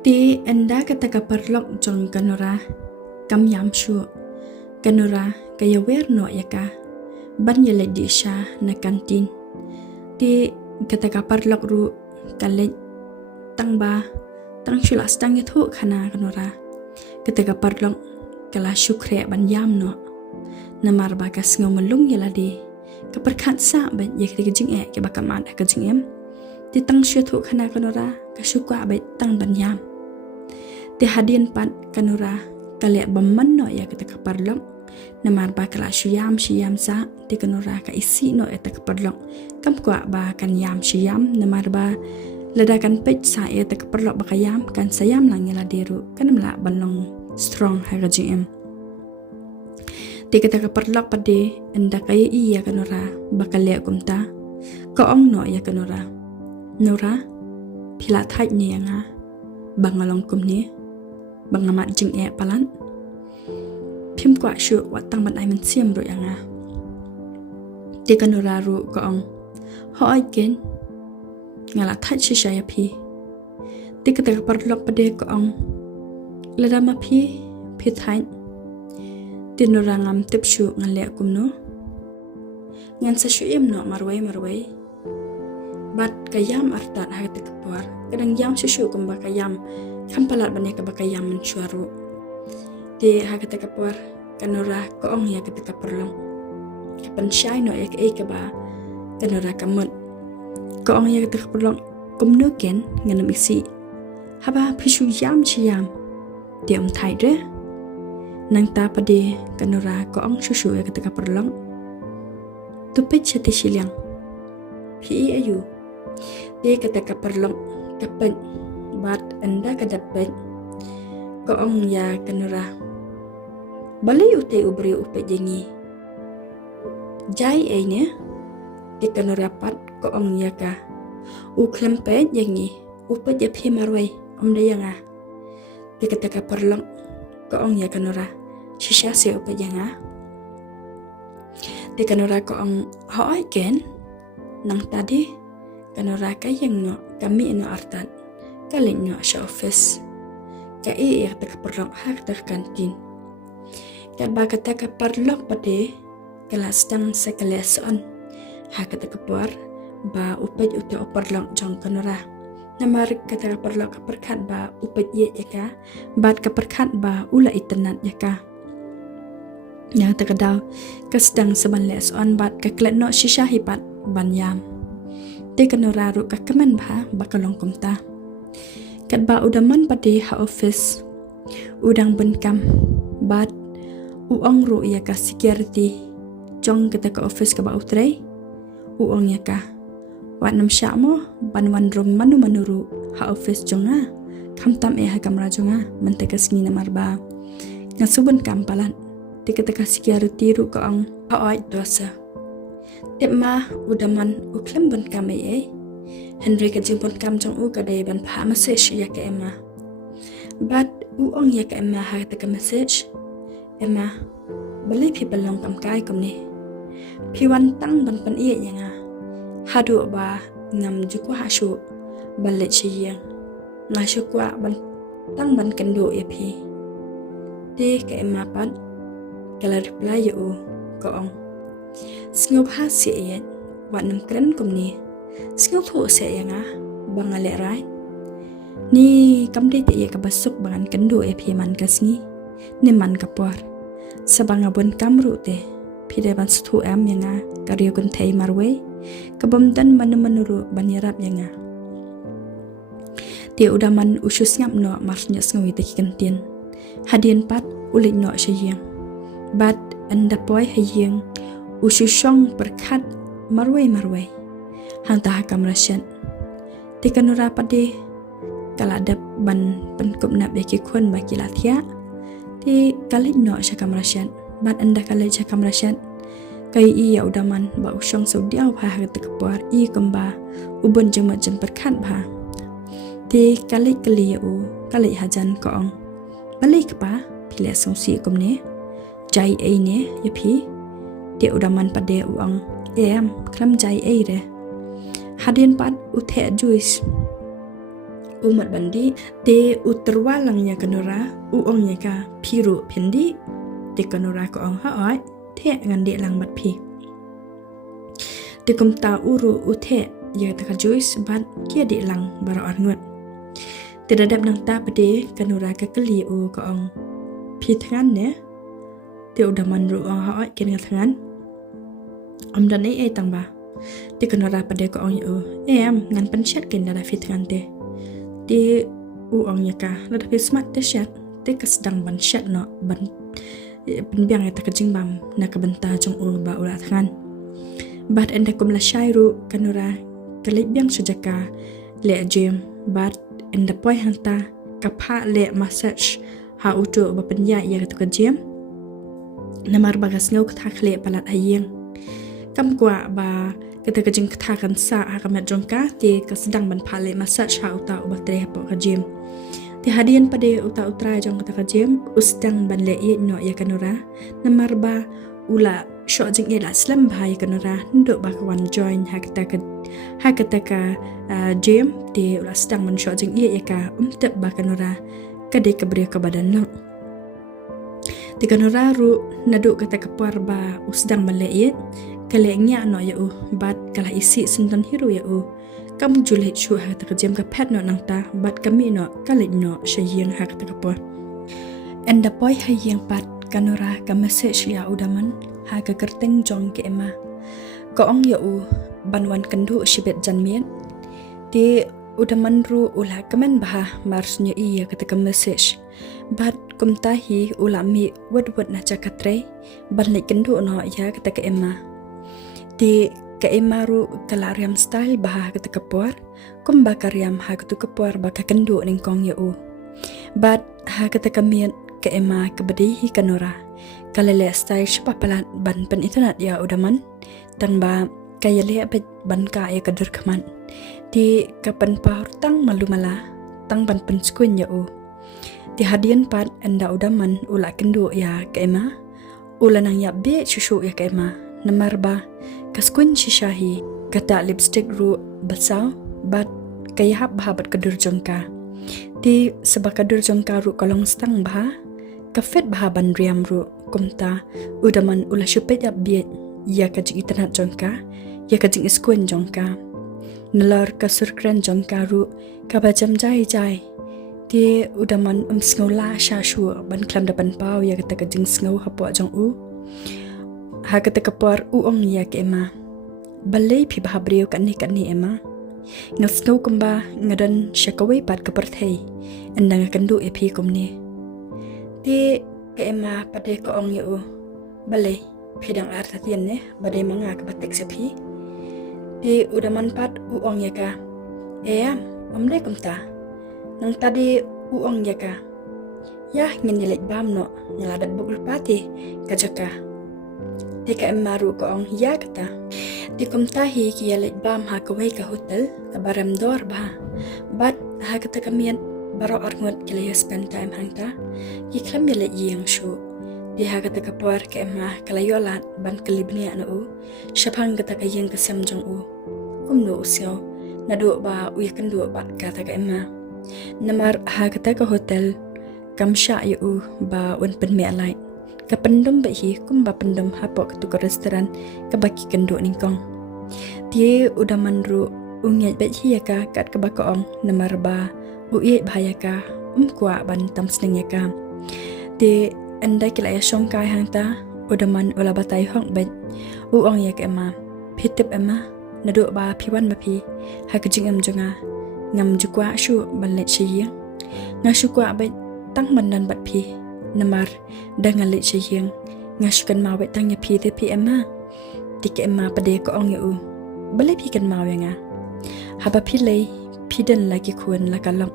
Ti anda kataka parlok jong kanora kam yam shu kanora kaya wer no yaka ban yele di sha na kantin ti kataka parlok ru kale tang shula stang itu khana kanora kataka parlok kala shukre ban yam no namar ba kas ngomelung yala di kaperkat sa ba yak jing e ke bakamat ka jing em ti tang shu thu khana kanora ka shukwa ba tang ban yam ti hadian pat kanura kale bamman no ya kita kaparlong namar ba kala shiyam sa ti kanura ka isi no eta kaparlong kam kwa ba kan yam shiyam namar ba ladakan pej sa eta kaparlong ba kayam kan sayam lang yala deru kan mla balong strong ha gm ti kita kaparlong pade enda kay iya kanura bakale kumta kaong no ya kanura Nora pila thai ni nga bangalong kumni bangamat jing e palan phim kwa shu wat tang ban ai man siam ro yanga te kanura ru ko ong ho ai ken ngala that shi sha ya phi te ka ta parlok pade ko ong lada ma phi thai te nora ngam tep shu ngale kumno ngan sa shu em no marwai bat kayam artan ha te kapor kadang yam shu kum ba kayam kampalat bane ka bakayam mensuaru de ha kata kapor kanora ko ong ya kata kaperlong kapan syai no ek ka ba kanora kamut ko ong ya kata kaperlong kumno ken nganam isi haba pishu yam chiam de thai re nang ta pade kanora ko ong shushu ya kata kaperlong tu pe chati silang pi ayu de kata kaperlong kapan bat anda kadapat ko ong ya kanura Balei ute ubri upe jengi jai ne di kanura pat ko ong ya ka u klempe jengi upe je phi marwai da yanga di kataka perlong ko ong ya kanura shisha se upe janga di kanura ko ong hoai ken nang tadi kanura kayang no kami no artan kalin nyo sa office ka iya perlong hak kantin ka ba kata perlong pade kelas tang sekaleson hak kapor ba upaj uta perlong jong kanora namar kata perlong perkat ba upaj ye jaka bat perkat ba ula internet jaka nya takadaw kasdang saban leson bat kaklet no shisha hipat banyam te kanora ru kakaman ba kalong kumta kat ba udaman pati ha office udang benkam bat uang ru ya ka security jong kita ka office ka ba utre uang ya ka wat nam sha mo banwan rum manuru ha office jonga kamtam ha kamera jonga mante ka sni namar ba ngasubun kampalan ti kita ka security ru ka ang ha ai dosa tema udaman uklem benkam Henry ka jimpon kam jong u ka day ban pa message ya ka Emma. But u ong ya ka Emma ha ta ka message. Emma balai pi balong kam kai kom ni. Pi wan tang ban pan iya ya nga. Hadu ba ngam ju ko ha shu balai chi yang. Nga shu kwa ban tang ban kendo ya pi. De ka Emma pat kala reply u ko ong. Sngop ha si ya wat nam kren kom ni. Singap ho se yang bangale rai ni kamde te ye ka basuk bangan kendo e phi man kasngi ni man kapor sabanga bon kamru te phide ban sthu am yanga karyo kun thei marwe kabam dan manuru banyarap yanga te udaman usus ngap no marsnya sngawi te kantin hadien pat ulik no shayang bat anda poi hayang ususong perkat marwe hang taha kamrasyan ti kanura pade kala dap ban penkup nak beki khun baki lathia ti kali no sya kamrasyan ban anda kali sya kamrasyan kai iya udaman ba usong saudiau pha ha te kapor i kamba ubon jema jem perkat pha ti kali u kali hajan ko ong balik pa pile songsi komne jai ne yapi ti udaman pade uang kram jai re hadin pat uthe juice umat bandi te uterwalangnya kanora uongnya ka piru pendi te kanora ko ong haoi te ngandi lang mat pi te kumta uru uthe ya ta juis ban kia di lang bara orngut te dadap nang ta pade kanora ka keli u ko ong pi thangan ne te udah manru ong haoi ken ngan dan ai tang ba te kanora pade ko ong u ngan pencet ken dada fit ngan te di uangnya ka lada fi smart te shat te ka sedang ban shat no ban biang eta ka jingbam na ka benta jong ba ula thangan bat enda kum la shairu kanura kali biang sujaka le gym bat enda poi hanta ka pha le massage ha utu ba penya ya ka gym namar bagas ngau ka thakle palat hayeng kam kwa ba kita kejing ketakan sa akamat jongka ti kesedang ban pale massage ha uta ubatre po ka gym ti hadian pade uta utra jong kata ka gym usdang ban le i no ya kanura namar ba ula sho jing ila slam ba ya kanura ndo ba kawan join ha kita ka gym ti ula sedang ban sho jing i ya ka umtep ba kanura kade ka beri ka badan no ti kanura ru nadu kata ka par ba usdang ban le i kalengnya no ya bat kala isi sendan hiru ya kam julai chu ha ta jem ka pet no nang ta bat kami no kale no shayeng ha ta po enda poi hayeng pat kanora ka message ya udaman ha ka kerteng jong ke ema ko ong ya banwan kendu shibet janmien ti udaman ru ula kamen bah marsnya iya kata ka message bat kumtahi ulami wad na cakatre ban le kendu no ya kata ka ema di kaimaru kalariam style bah kata kepuar kumba karyam ha kata kepuar baka kendu ningkong ya bat ha kata kamian kaima kebedi kanora kalele style shpa palat ban pen internet ya udaman tang ba kayale bet ban ka ya kadur kaman di kapan pa tang malu mala tang ban pen skun ya di hadian pat anda udaman ula kendu ya kaima ulanang ya be susu ya kaima namar ba kaskun shishahi kata lipstick ru basau bat kayahap bahabat kadur jongka di sebab kadur jongka ru kolong stang bah kafet bahaban riam ru kumta udaman ula syupet ya biet ya kajing internet jongka ya kajing iskun jongka nelor kasurkran jongka ru kabajam jai jai di udaman sngula shashu ban klam dapan pau ya kata kajing sngo hapo jong ha kata kapar uong ya ke ema balei pi bahabriu kan ni ema ngasngau kamba ngadan syakawai pat kaperthei endang kandu epi kumni ti ke ema pade ko ong yu balei phidang ar tatien ne bade manga ka batek sepi ti udaman pat uong ya ka amde kumta nang tadi uong ya ka ya ngin lek bam no nyaladat bugul pati kajaka tika emaru ko ong ya kata di kumtahi ki lek bam ha kawai ka hotel ka baram dor ba bat ha kata kamian baro arngot kila spend time hangta ki klam ya lek yang shu di ha kata ka por ka emma kala yolat ban kalibni anu shapang kata ka yang ka samjong kumno usyo nadu ba uyakan du bat kata ka emma namar ha kata ka hotel kamsha yu ba un pen me alai kapendom bahi kumba pendom hapok tu ke restoran kabaki kendo ningkong tie udah manru ungyat bahi ya ka kat kabakaong namar ba uye bahaya ka kwa ban tam sneng ya ka tie anda kila ya shongkai hangta udah man ula batai hong bet uong ya ka ema pitip ema nadu ba piwan mapi ha kajing jonga ngam jukwa shu ban let shi ngasukwa bet tang mandan bat pi namar dengan lek seyeng ngasukan mawe tangnya pi te pi ema tik ema pade ko ong yu bale pi kan mawe nga haba pi lei pi den lagi khun la kalong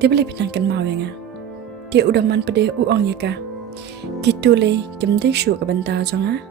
te bale pi kan mawe nga te udaman pade u ong ya ka kitu lei kemde shu ka banta jonga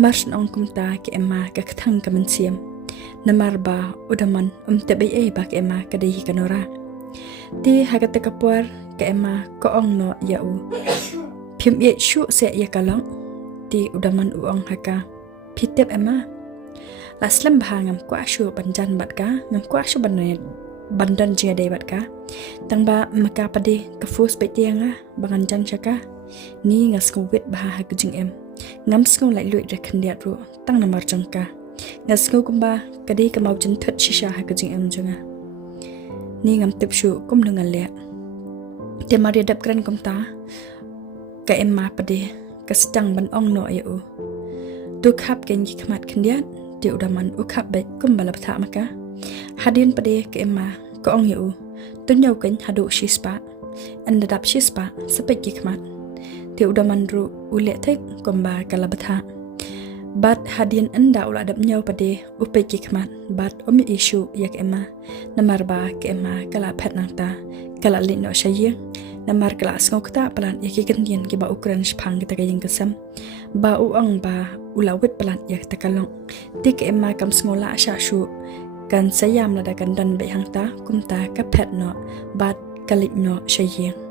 mars ong kumta ke ema ka kathang ka mensiam namar ba udaman te bai ba ke ema ka dei kanora te hagata kapur ke ema ko ong no ya phim ye shu se ya kalong ti udaman uong haka pitep ema laslam bahangam kwa shu banjan bat ka ngam kwa shu banet bandan jia debat ka tangba maka pade ka fus pe tianga bangan jan chaka ni ngas ko wet bah ka jing em ngam sko lai lui re khandiat ru tang na mar jangka ngas ko kumba kade ka mau jan that shisha ha ka jing em janga ni ngam tip shu kum ngal le te mari dap kran kum ta ka em ma pade ka stang ban ong no ya u tu khap ken ki khmat khandiat te udaman u khap be kum balap tha maka hadin pade ka em ma ko ong ya u tu nyau ken hadu shispa anda dap shispa sepek ki khmat te udaman ru ule thek komba kalabatha bat hadin anda ula dap nyau pade upe ki khmat bat omi issue yak ema namar ba ke ema kala phat nang ta kala le no shaye namar kala skokta plan yaki kandian ki ba ukran shphang ki tagayeng kasam ba u ang ba ula wet plan yak takalong tik ema kam smola sha shu kan sayam la da kan dan be hang ta kumta ka phat no bat kalik no shaye